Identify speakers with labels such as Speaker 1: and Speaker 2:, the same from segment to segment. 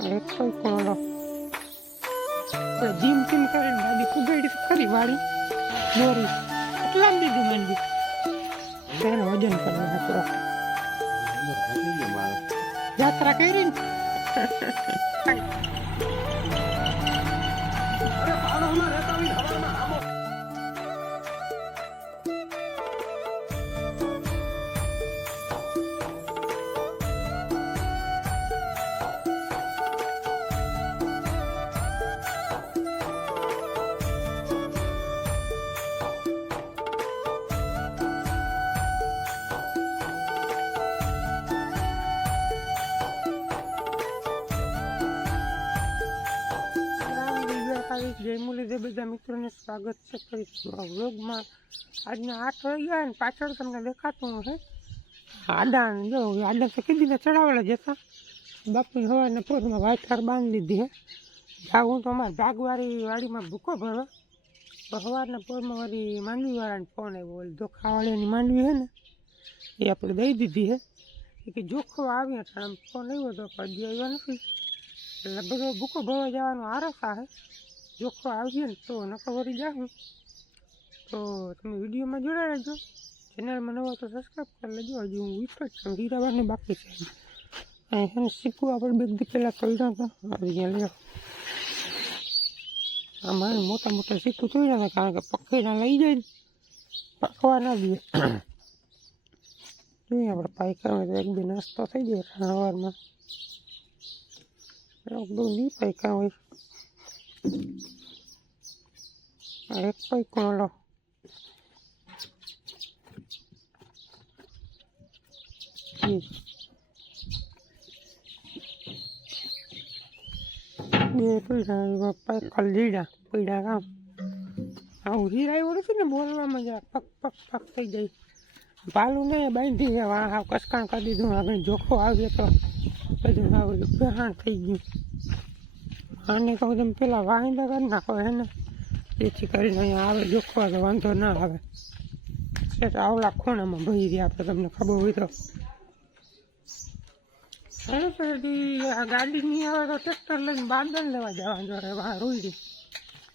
Speaker 1: કોઈ કોણો gym gym કરીને ગાડી ફુગાડી ખરી વાળી. દોરી. એટલા દીધી માંડી તેનું વજન કરવાના પૂરો યાત્રા કરી ને? રામ સ્વાગત છે ફરી વ્લોગમાં આજના આઠ વાગ્યા ને પાછળ તમને દેખાતું હશે. આડા જો આડા તો કીધી ને ચડાવેલા જતા બાપુ હવાના પોરમાં વાયથાર બાંધી દીધી હે. જાઉં તો અમારે જાગવારી વાડીમાં ભૂકો ભરો. સવારના પોરમાં વાળી માંડવીવાળાને ફોન આવ્યો. ઓલી ધોખાવાળીની માંડવી હે ને, એ આપણે દઈ દીધી હે. એ કે જોખો આવ્યો એટલે ફોન આવ્યો તો હજી આવ્યો નથી. એટલે બધો ભૂકો ભરવા જવાનો આરસ આવે જોખો આવજે ને તો નકો વરી જાઉં તો તમે વિડીયોમાં જોડા રહેજો. ચેનલમાં નવો તો સબસ્ક્રાઈબ કરી લેજો. હજુ હું વીટો જ છું. હીરાવાની બાકી છે. અહીં શીખવું આપણે બે દી પહેલાં તોડ્યા હતા. અહીંયા લ્યો. અમારે મોટા મોટા શીખું તોડ્યા હતા કારણ કે પકડીને લઈ જાય પાકવા ના દે. જોઈએ આપણે પાયકામાં તો એક બે નાસ્તો થઈ જાય સવારમાં બહુ નહીં પાયકા હોય. આ એક પાયકો લો બે પૈસા પાયકા લીડા પૈડા કામ આવું હીરાયું નથી ને બોલવામાં જરાક પક પક પક થઈ જાય ભાલું ને બાંધી ગયા વાહ કસકાણ કરી દીધું આગળ જોખો આવ્યો તો બધું આવું બેહાણ થઈ ગયું આને કહું તમે પેલા વાહિંદા કરી નાખો હે ને. જેથી કરીને અહીંયા આવે જોખવા તો વાંધો ના આવે. સેટ આવલા ખૂણામાં ભરી રહ્યા આપણે તમને ખબર હોય તો. ગાડી નહીં આવે તો ટ્રેક્ટર લઈને બાંધણ લેવા જવાનું જોડે વાહ રોઈડી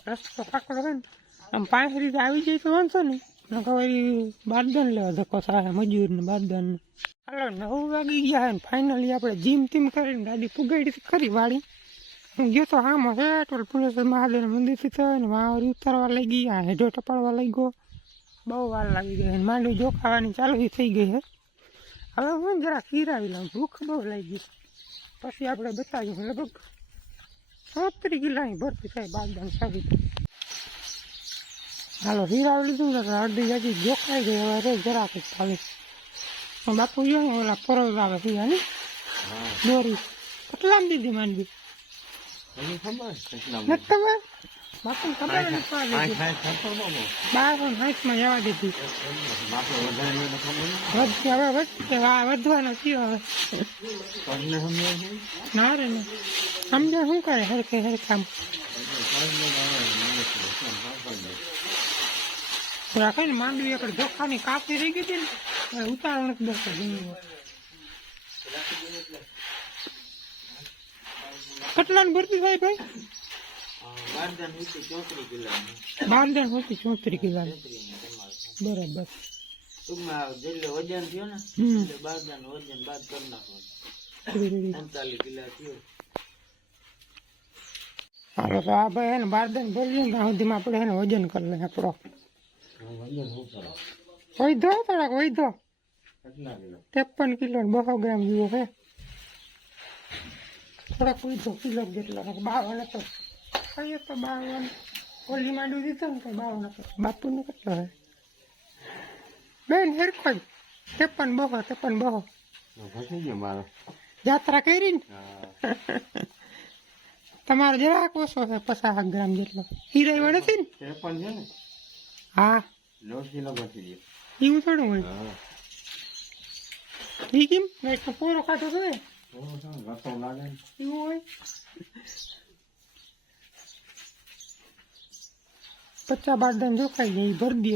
Speaker 1: રસ્તો પાકડો હોય ને, આમ પાંચ રીતે આવી જાય તો વાંધો નહીં. નકર બારદાન લેવા ધક્કો થાય મજૂર ને બારદાન હાલો, નવ વાગી ગયા ફાઇનલી આપણે જીમ ટીમ કરીને ગાડી પુગાડી ખરી વાળી. ગયો તો આમ હે ટોલ પુલેશ્વર મહાદેવ મંદિરથી તો ને વાવરી ઉતારવા લઈ આ હેઠો ટપાડવા લઈ ગયો. બહુ વાર લાગી ગઈ માંડવી જોખાવાની ચાલુ થઈ ગઈ હે. હવે હું જરા ખીરાવી લઉં. ભૂખ બહુ લાગી. પછી આપણે બતાવ્યું લગભગ ચોત્રીસ કિલોની ભરતી થાય બાગદાન સાબિત. હાલો હીરાવી લીધું ને અડધી જાજી જોખાઈ ગઈ. હવે રે જરાક જ ખાલી બાપુ જો ઓલા પરવ આવે હીરા ને દોરી. કેટલા દીધી માંડવી? નથી ખબર બાપુ ખબર નથી પાડી હાથમાં જવા દીધી હવે વધવાનો થયો હવે ના રે ના સમજે શું કરે હરખે હરખામ રાખે ને માંડવી એકડ જોખાની કાપી રહી ગઈ હતી ને ઉતારણ ઉતારો નથી દેતો ઘણી વાર કેટલાની ભરતી થાય ભાઈ? બારદાન હોતી ચોત્રીસ બરાબર.
Speaker 2: ટૂંકમાં જેટલે વજન થયો ને
Speaker 1: હમ.
Speaker 2: એટલે બારદાન વજન બાદ કરી નાખો
Speaker 1: રેડી.
Speaker 2: કિલો થયો
Speaker 1: હાલો તો આ ભાઈ એને બારદાન ભરી ને સુધીમાં આપણે એને વજન કરી લઈએ આપણો. વૈધો થોડાક વૈધો. ત્રેપન કિલો બસો ગ્રામ જેવો છે. થોડાક વૈધો કિલો જેટલો છે. બાવન હતો. કહીએ તો બાવન. ઓલી માંડું દીધો ને તો બાવન હતો. બાપુને કેટલો છે બેન હેરખો જ ત્રેપન બહો ત્રેપન બહો. યાત્રા કરી ને? તમારે જરાક ઓછો છે પચાસ ગ્રામ જેટલો. હીરા વડે છે ને?
Speaker 2: ત્રેપન છે ને?
Speaker 1: હા.
Speaker 2: દોઢ કિલો ફસી ગયો.
Speaker 1: એવું થોડું હોય?
Speaker 2: હા.
Speaker 1: એ કેમ? પૂરો કાઢો તો ને
Speaker 2: રસો લાગે
Speaker 1: એવું હોય જોખાઈ જાય ઈ ભરી દે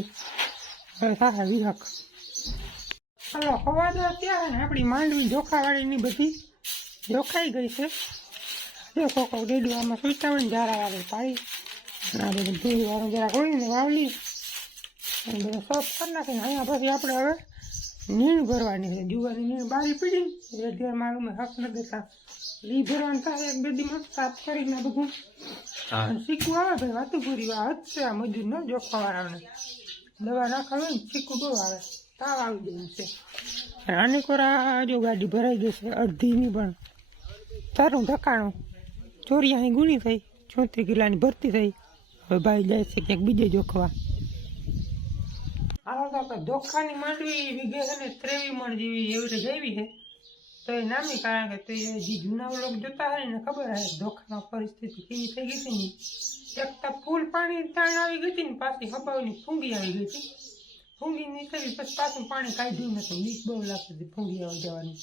Speaker 1: હવે થાય વિહક હાલો હવા તો અત્યારે ને આપણી માંડવી જોખાવાળીની બધી જોખાઈ ગઈ છે એ કોકો ડેડું આમાં સૂચતા હોય ને ઝારા વાળે પાડી આ બધું ધૂળ વાળું જરાક હોય ને વાવલી અને બધું સોફ કરી નાખીને અહીંયા પછી આપણે હવે નીણ ભરવાની છે જુવાની નીણ બારી પડી એટલે ત્યારે મારું મેં હક ન દેતા ઈ ભરવાનું થાય એક બે દીમાં સાફ કરીને બધું.
Speaker 2: હા.
Speaker 1: શીખવું આવે ભાઈ વાતું પૂરી વાત છે આ મજૂર ન જોખવા વાળાને દવા નાખાવે ને શીખવું બહુ આવે. તાવ આવી જાય છે. આની કોરા જો ગાડી ભરાઈ ગઈ છે અડધીની પણ. તારું ઢકાણું ચોરી અહીં ગુણી થઈ ચોત્રીસ કિલ્લાની ભરતી થઈ. હવે ભાઈ જાય છે ક્યાંક બીજે જોખવા. હાલો તો આપણે ધોખાની માંડવી વીઘે છે ને ત્રેવી મણ જેવી એવી રીતે જેવી છે. તો એ નામી કારણ કે તે જે જૂના લોક જોતા હોય ને ખબર હે ધોખામાં પરિસ્થિતિ કેવી થઈ ગઈ હતી ને. એક તો ફૂલ પાણી તાણ આવી ગઈ હતી ને, પાછી હબાવની ફૂંગી આવી ગઈ હતી. ફૂંગી નીકળી પછી પાછું પાણી કાઢ્યું નતું લીક બહુ લાગતી હતી ફૂંગી આવી જવાની.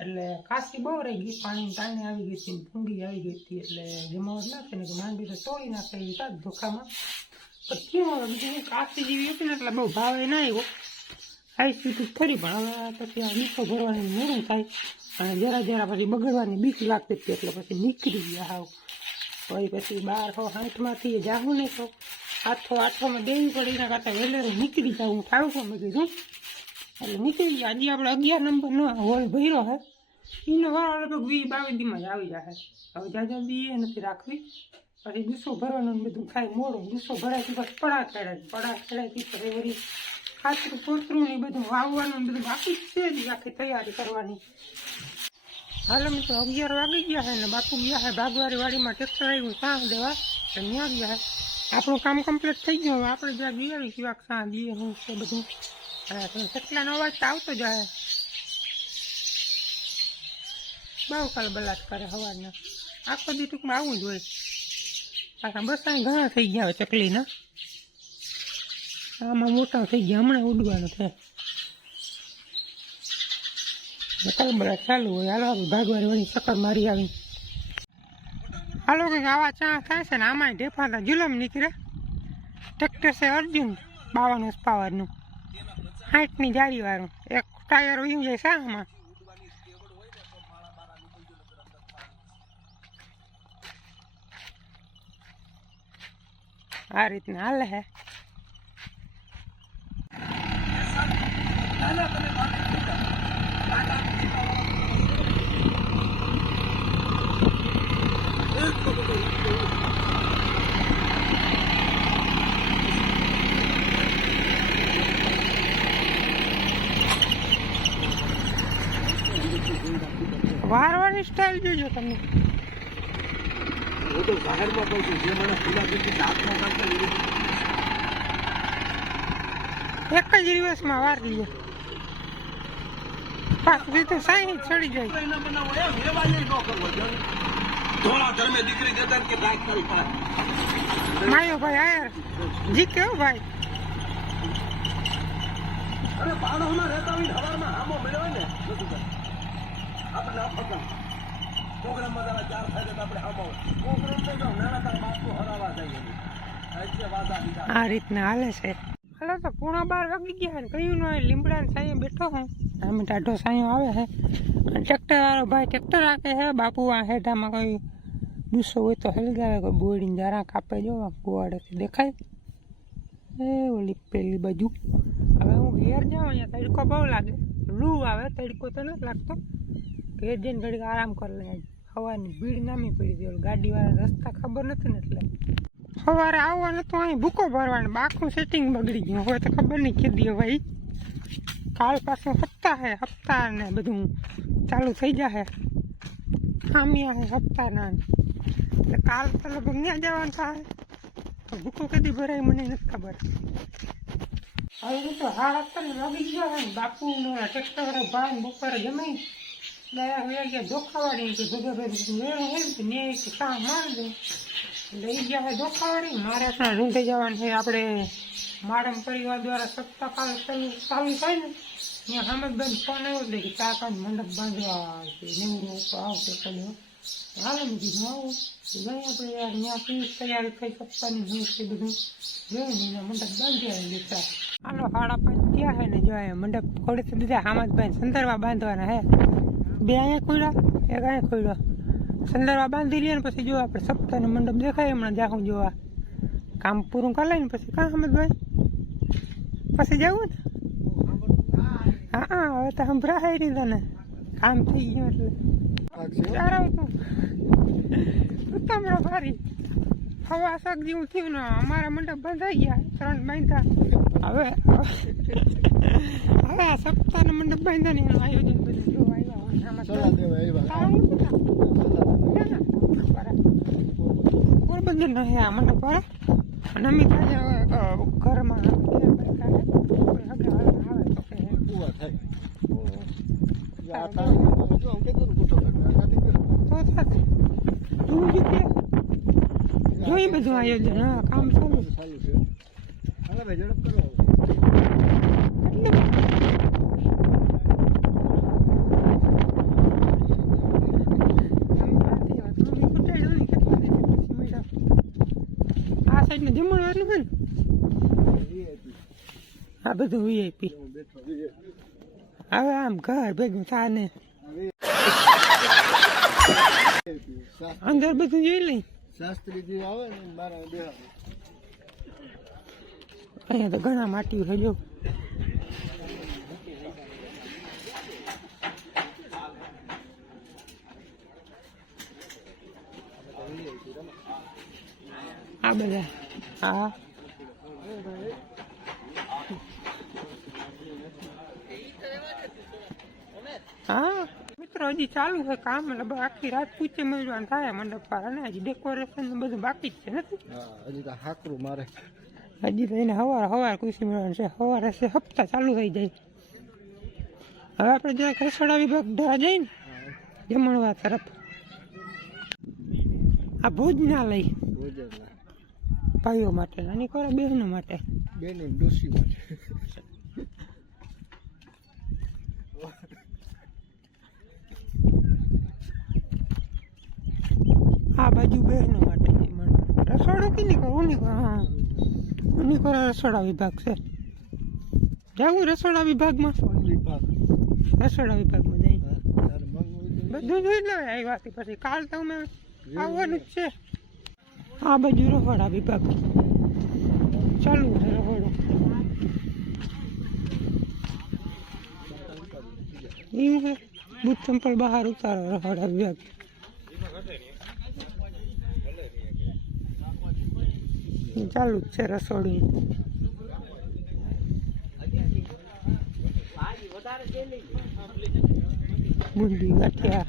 Speaker 1: એટલે કાશી બહુ રહી ગઈ, પાણી તાણે આવી ગઈ હતી ફૂંગી આવી ગઈ હતી. એટલે જમાવટ ના થાય ને કે માંડવી તો તોડી નાખે એવી ધોખામાં કાશી જેવી હતી ને એટલે બહુ ભાવે ના આવ્યો ખાઈ સીધું ખરી પણ હવે પછી આ મીઠો ભરવાની મોડું થાય અને જરા જરા પછી બગડવાની બીક લાગતી હતી એટલે પછી નીકળી ગયા હાવ વળી પછી બાર હો હાથમાંથી જાવું નહીં તો આઠો આઠોમાં દેવી પડે એના કરતાં વેલરે નીકળી જાઉં થાવું છું મેં કીધું એટલે નીકળી ગયા હજી આપણે અગિયાર નંબરનો હોલ ભર્યો હે એનો વાળો લગભગ વીસ દીમાં જ આવી જાય હવે જાજા બી એ નથી રાખવી. પછી દુસો ભરવાનું બધું ખાઈ મોડું દુસો ભરાયથી પછી પડા ખેડાય પડા ખેડાયથી પછી વળી ખાતરું, કોતરું ને બધું વાવવાનું બધું બાકી છે જ આખી તૈયારી કરવાની. હાલો તો અગિયાર વાગી ગયા છે ને બાપુ ગયા છે ભાગવારી વાડીમાં ટ્રેક્ટર આવ્યું સાહ દેવા ત્યાં ગયા આપણું કામ કમ્પ્લીટ થઈ ગયું, હવે આપણે જ્યાં ગયા સિવાક સાહ દઈએ હું છે બધું. કેટલાનો અવાજ તો આવતો જાય બહુ કલબલાટ કરે સવારના આખો દી ટૂંકમાં આવું જ હોય. પાછા બસ અહીં ઘણા થઈ ગયા હોય ચકલીના. આમાં મોટા થઈ ગયા, હમણાં ઉડવાનું છે. ચાલુ હોય. હાલો આપણે ભાગવારી વળી ચક્કર મારી આવી હાલો, કંઈક આવા ચા થાય છે ને, આમાંય ઢેફાતા જુલમ નીકળે. ટ્રેક્ટર છે અર્જુન, બાવન હોસ પાવરનું સાઠની જારીવાળું એક ટાયર વયું જાય શામાં આ રીતના હાલે હે વારવાની સ્ટાઇલ જોજો તમે
Speaker 2: હું તો જાહેરમાં કહું છું જે મને ખુલ્લા દિલથી હાથમાં કરતા
Speaker 1: એક જ દિવસમાં વાર લે પાછું તો સાઈ ચડી જાય.
Speaker 2: ધોળા ધર્મે દીકરી દેતા કે દાગ કરી પડે.
Speaker 1: માયો ભાઈ આયર જી કેવો ભાઈ?
Speaker 2: અરે બાળકમાં રહેતા હોય હવારમાં હામો મળ્યો ને આપણે ફરતા પ્રોગ્રામમાં જરા ચાર થાય તો આપણે હામો પ્રોગ્રામ તો જાઓ નાના તારા બાપુ હરાવા જાય એટલે વાદા બીજા
Speaker 1: આ રીતના હાલે છે. હાલો તો પૂણા બાર વાગી ગયા ને કયું નો લીમડા ને સાંયે બેઠો હું. આમ ટાઢો સાંયો આવે છે. અને ટ્રેક્ટર વાળો ભાઈ ટ્રેક્ટર રાખે છે. બાપુ આ હેઠામાં કોઈ ગુસ્સો હોય તો હલી આવે કોઈ બોડીને જરા કાપે જો કુવાડેથી દેખાય. એ ઓલી પેલી બાજુ. હવે હું ઘેર જાઉં, અહીંયા તડકો બહુ લાગે. લૂ આવે, તડકો તો નથી લાગતો. ઘેર જઈને ઘડીક આરામ કરી લે. હવાની ભીડ નામી પડી ગઈ. ગાડીવાળા રસ્તા ખબર નથી ને એટલે. સવારે આવવાનું તો અહીં ભૂકો ભરવાનું. બાકું સેટિંગ બગડી ગયું. હવે તો ખબર નહીં કીધી ભાઈ. કાલ પાછું હપ્તા હે, હપ્તા ને બધું ચાલુ થઈ જશે ખામી હે હપ્તાના. એટલે કાલ તો લગભગ ત્યાં જવાનું થાય. ભૂકો કદી ભરાય મને નથી ખબર. હવે તો હાડ ને લગી ગયો બાપુ ને ટ્રેક્ટર ભાઈ બપોરે જમાઈ. હોય ગયા ધોખાવાડી કે ભેગા ભેગા મેળ હોય ને કે કામ મારી દે લઈ ગયા છે ધોખાવાડી મહારાષ્ટ્રના જવાનું છે. આપણે માડમ પરિવાર દ્વારા સત્તા કાલ ચાલુ થાય ને, ત્યાં હમદબેન ફોન આવ્યો એટલે કે ચાર પાંચ મંડપ બાંધવા આવશે નેવું તો આવશે ચાલો હાલે મેં કીધું આવું. ગઈ આપણે યાર, ત્યાં પીસ તૈયારી થઈ, સપ્તાહની હું કે બધું. જોઈને એના મંડપ બાંધ્યા આવી આનો હાલો સાડા પાંચ ત્યાં છે ને, જો મંડપ ખોડી દીધા હામદભાઈ સંદરવા બાંધવાના હે બે અહીંયા ખોલ્યા એક અહીંયા ખોલ્યો સંદર્ભા બાંધી લઈએ ને પછી જો આપણે સપ્તાહનો મંડપ દેખાય હમણાં જાઉં જોવા. કામ પૂરું કરી લઈને પછી કાં હમદભાઈ પછી જવું ને? હા હા, હવે તો સંભળાય નહીં તને. કામ થઈ ગયું એટલે. સારા તું. ઉત્તમરો ભારી. હવા શાક જેવું થયું ને, અમારા મંડપ બંધાઈ ગયા. ત્રણ બાંધા હવે હવે આ સપ્તાહનો મંડપ બાંધ્યા ને એનું આયોજન બધું પોરબંદર નો હે મંડપ વાળા અને અમે ઘરમાં ઘેર બેઠા હે. કોઈ હગે વાળા ઝડપ તો કે હે.
Speaker 3: ઊભા થાય. આ તારું જો હું કીધું ને ગોઠો કાઢો. આ કાઢી ગયો.
Speaker 1: તો થાત. જોવું જ કે. જોઈ બધું આયોજન હા કામ ચાલુ
Speaker 3: ચાલુ છે. હાલો ભાઈ ઝડપ કરો.
Speaker 1: આ સાઈડ ને જમણવાનું છે ને આ બધું વીઆઈપી. હવે આમ ઘર ભેગું
Speaker 3: થાને.
Speaker 1: અંદર બધું જોઈ લઈ.
Speaker 3: શાસ્ત્રીજી આવે ને મારા.
Speaker 1: અહીંયા તો ઘણા માટી છે આ બધા. હા. હા. મિત્રો હજી ચાલુ છે કામ એટલે આખી રાત પૂછે મેળવાનું થાય મંડપ પર અને હજી ડેકોરેશન ને બધું બાકી જ છે નથી?
Speaker 3: હા હજી તો હાકરું મારે.
Speaker 1: હજી તો એને હવાર હવાર કુશી મળવાનું છે. સવારે હશે હપ્તા ચાલુ થઈ જાય. હવે આપણે જરાક રસોડા વિભાગ દ્વારા જઈએ ને જમણવા તરફ. આ ભોજનાલય ભાઈઓ માટે નાની ખોરા બહેનો માટે.
Speaker 3: બહેનો ડોસી માટે.
Speaker 1: આ બાજુ બહેનો માટે. રસોડું કે નહીં કરું નહીં હા. ઉની રસોડા વિભાગ છે. જાવું રસોડા વિભાગમાં? રસોડા વિભાગમાં જઈ. બધું જોઈ લે આવ્યાથી પછી. કાલ તો અમે આવવાનું જ છે. આ બાજુ રસોડા વિભાગ. ચાલુ છે છે. બુટ ચંપલ બહાર ઉતારો રસોડા વિભાગ. ચાલુ જ છે રસોડી. બુંદી ગાંઠિયા.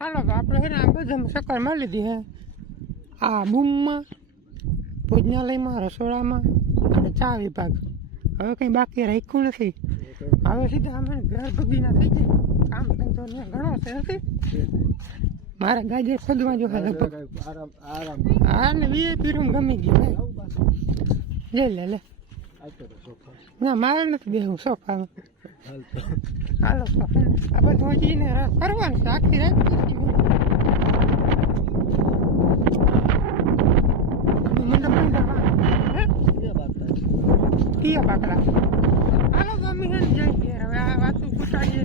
Speaker 1: હાલો, તો આપણે આ બધામાં સકાર મળી લીધી હે. આ બૂમમાં, ભોજનાલયમાં, રસોડામાં અને ચા વિભાગ. હવે કંઈ બાકી રાખ્યું નથી. હવે સીધા અમે ઘર ભગીના થઈ જાય. ઘણો છે નથી મારા ગાજે ખોદવા જો લગભગ. હા ને વીએપી રૂમ ગમી
Speaker 3: ગઈ
Speaker 1: લે લે લે. ના મારે નથી બેહું સોફામાં. હાલો આ બધું જઈને ફરવાનું છે. આખી રાત પિયા બાકડા હાલો ગમી
Speaker 3: જઈ હવે આ
Speaker 1: વાતું પૂછાડીએ